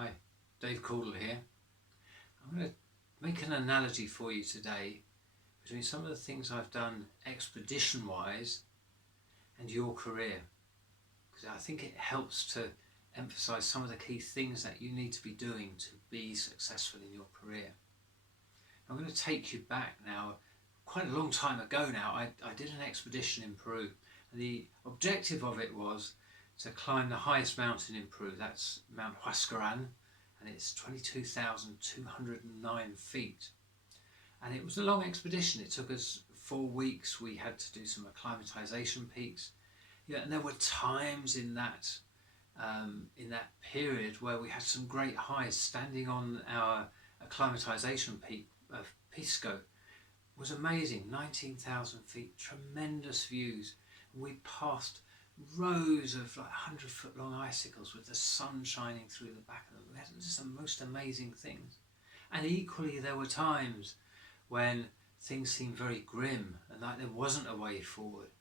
Hi, Dave Caudle here. I'm going to make an analogy for you today between some of the things I've done expedition-wise and your career, because I think it helps to emphasize some of the key things that you need to be doing to be successful in your career. I'm going to take you back now, quite a long time ago now. I did an expedition in Peru, and the objective of it was to climb the highest mountain in Peru. That's Mount Huascaran, and it's 22,209 feet. And it was a long expedition. It took us 4 weeks. We had to do some acclimatization peaks. Yeah, and there were times in that period where we had some great highs. Standing on our acclimatization peak of Pisco was amazing. 19,000 feet, tremendous views. We passed rows of like 100-foot long icicles with the sun shining through the back of them. We had just the most amazing things. And equally, there were times when things seemed very grim and like there wasn't a way forward.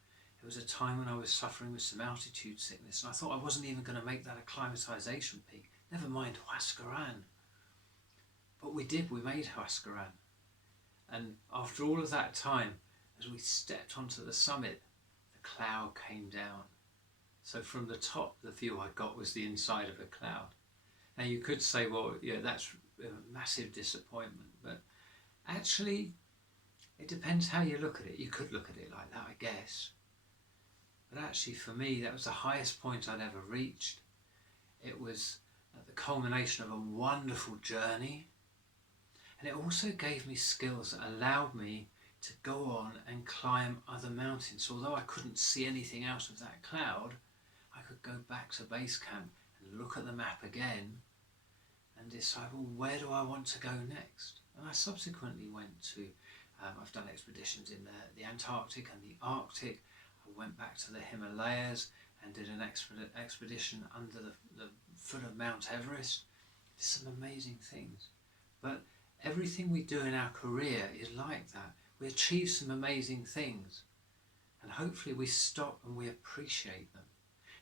It was a time when I was suffering with some altitude sickness, and I thought I wasn't even going to make that acclimatization peak, never mind Huascaran. But we did. We made Huascaran. And after all of that time, as we stepped onto the summit, the cloud came down. So from the top, the view I got was the inside of a cloud. Now you could say, well, yeah, that's a massive disappointment, but actually it depends how you look at it. You could look at it like that, I guess. But actually for me, that was the highest point I'd ever reached. It was the culmination of a wonderful journey. And it also gave me skills that allowed me to go on and climb other mountains. So although I couldn't see anything out of that cloud, I could go back to base camp and look at the map again and decide, well, where do I want to go next? And I subsequently went to, I've done expeditions in the Antarctic and the Arctic. I went back to the Himalayas and did an expedition under the foot of Mount Everest. Some amazing things. But everything we do in our career is like that. We achieve some amazing things, and hopefully we stop and we appreciate them.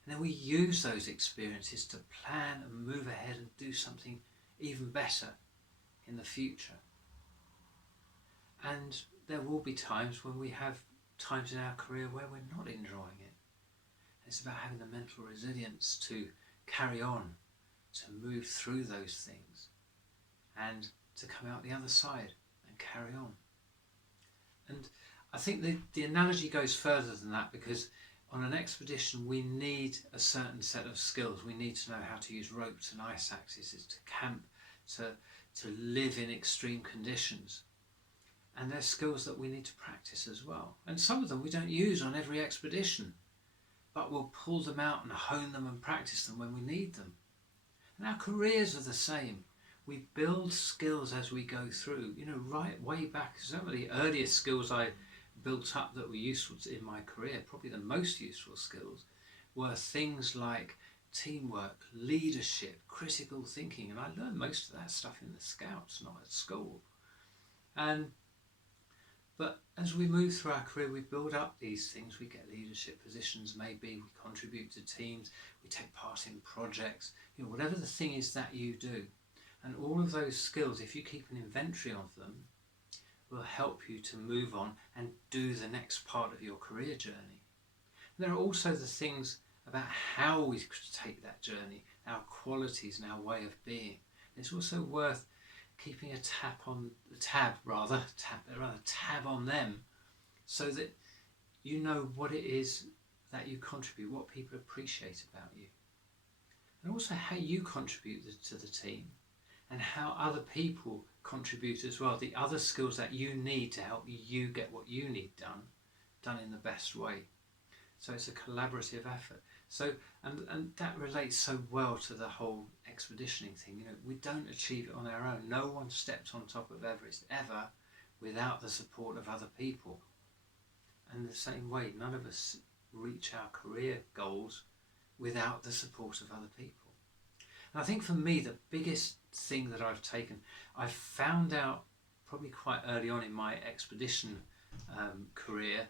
And then we use those experiences to plan and move ahead and do something even better in the future. And there will be times when we have times in our career where we're not enjoying it. It's about having the mental resilience to carry on, to move through those things, and to come out the other side and carry on. And I think the analogy goes further than that, because on an expedition we need a certain set of skills. We need to know how to use ropes and ice axes, to camp, to live in extreme conditions. And they're skills that we need to practice as well. And some of them we don't use on every expedition, but we'll pull them out and hone them and practice them when we need them. And our careers are the same. We build skills as we go through. You know, right way back, some of the earliest skills I built up that were useful in my career, probably the most useful skills, were things like teamwork, leadership, critical thinking. And I learned most of that stuff in the Scouts, not at school. But as we move through our career, we build up these things. We get leadership positions, maybe we contribute to teams, we take part in projects, you know, whatever the thing is that you do. And all of those skills, if you keep an inventory of them, will help you to move on and do the next part of your career journey. And there are also the things about how we take that journey, our qualities and our way of being. And it's also worth keeping a tab on them, so that you know what it is that you contribute, what people appreciate about you, and also how you contribute to the team, and how other people contribute as well, the other skills that you need to help you get what you need done in the best way. So it's a collaborative effort. So and that relates so well to the whole expeditioning thing. You know, we don't achieve it on our own. No one steps on top of Everest ever without the support of other people. And the same way, none of us reach our career goals without the support of other people. And I think for me, the biggest thing that I've found out probably quite early on in my expedition career,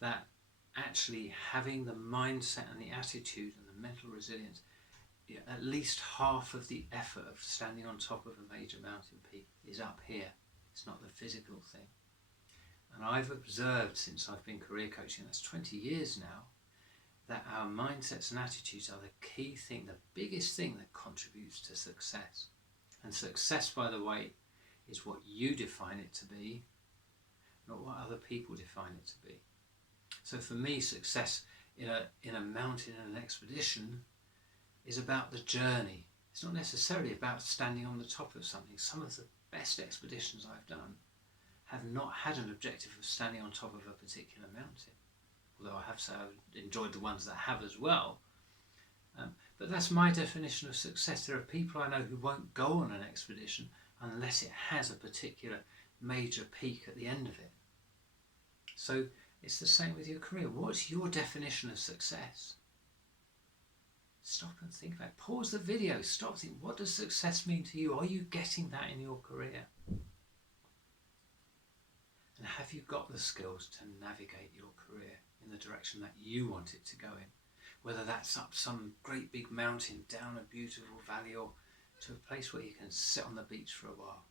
that actually having the mindset and the attitude and the mental resilience at least half of the effort of standing on top of a major mountain peak is up here. It's not the physical thing. And I've observed since I've been career coaching, that's 20 years now, that our mindsets and attitudes are the key thing, the biggest thing that contributes to success. And success, by the way, is what you define it to be, not what other people define it to be. So for me, success in a mountain and an expedition is about the journey. It's not necessarily about standing on the top of something. Some of the best expeditions I've done have not had an objective of standing on top of a particular mountain. Although I have to say I've enjoyed the ones that have as well. But that's my definition of success. There are people I know who won't go on an expedition unless it has a particular major peak at the end of it. So it's the same with your career. What's your definition of success? Stop and think about it. Pause the video, stop, think, what does success mean to you? Are you getting that in your career? And have you got the skills to navigate your career in the direction that you want it to go in? Whether that's up some great big mountain, down a beautiful valley, or to a place where you can sit on the beach for a while.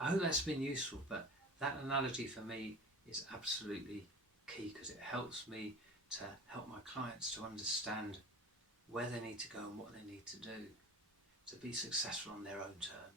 I hope that's been useful, but that analogy for me is absolutely key because it helps me to help my clients to understand where they need to go and what they need to do to be successful on their own terms.